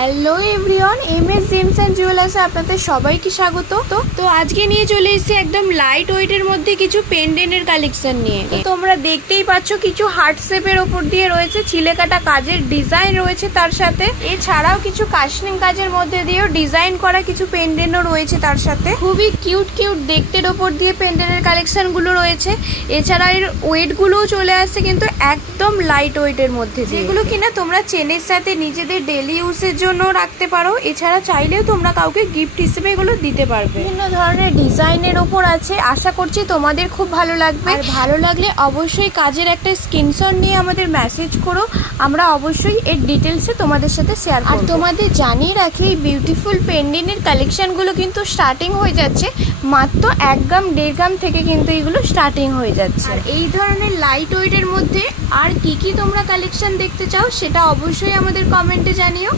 Hello everyone, MS James and জুয়েলার্সে আপনাদের সবাইকে স্বাগত। তো আজকে নিয়ে চলে এসেছি একদম লাইট ওয়েটের মধ্যে কিছু পেন্ডেন্টের কালেকশন নিয়ে। তো তোমরা দেখতেই পাচ্ছ কিছু হার্ট শেপের ওপর দিয়ে রয়েছে ছিলে কাটা কাজের ডিজাইন রয়েছে, তার সাথে এছাড়াও কিছু কাশনিং কাজের মধ্যে দিয়েও ডিজাইন করা কিছু পেন্ডেন্টও রয়েছে। তার সাথে খুবই কিউট কিউট দেখতের ওপর দিয়ে পেন্ডেন্টের কালেকশন গুলো রয়েছে। এছাড়া এর ওয়েট গুলোও চলে আসছে কিন্তু একদম লাইট ওয়েটের মধ্যে, যেগুলো কিনা তোমরা চেনের সাথে নিজেদের ডেলি ইউজের জন্য রাখতে পারো। এছাড়া চাইলেও তোমরা কাউকে গিফট হিসেবে এগুলো দিতে পারবে। বিভিন্ন ধরনের ডিজাইনের ওপর আছে, আশা করছি তোমাদের খুব ভালো লাগবে। আর ভালো লাগলে অবশ্যই কাজের একটা স্ক্রিনশট নিয়ে আমাদের মেসেজ করো, আমরা অবশ্যই এর ডিটেলসে তোমাদের সাথে শেয়ার করব। আর তোমাদের জানিয়ে রাখি এই বিউটিফুল পেন্ডেন্টের কালেকশনগুলো কিন্তু স্টার্টিং হয়ে যাচ্ছে মাত্র 1 গ্রাম 1.5 গ্রাম থেকে, কিন্তু এগুলো স্টার্টিং হয়ে যাচ্ছে। আর এই ধরনের লাইট ওয়েটের মধ্যে আর কি কি তোমরা কালেকশন দেখতে চাও সেটা অবশ্যই আমাদের কমেন্টে জানিও।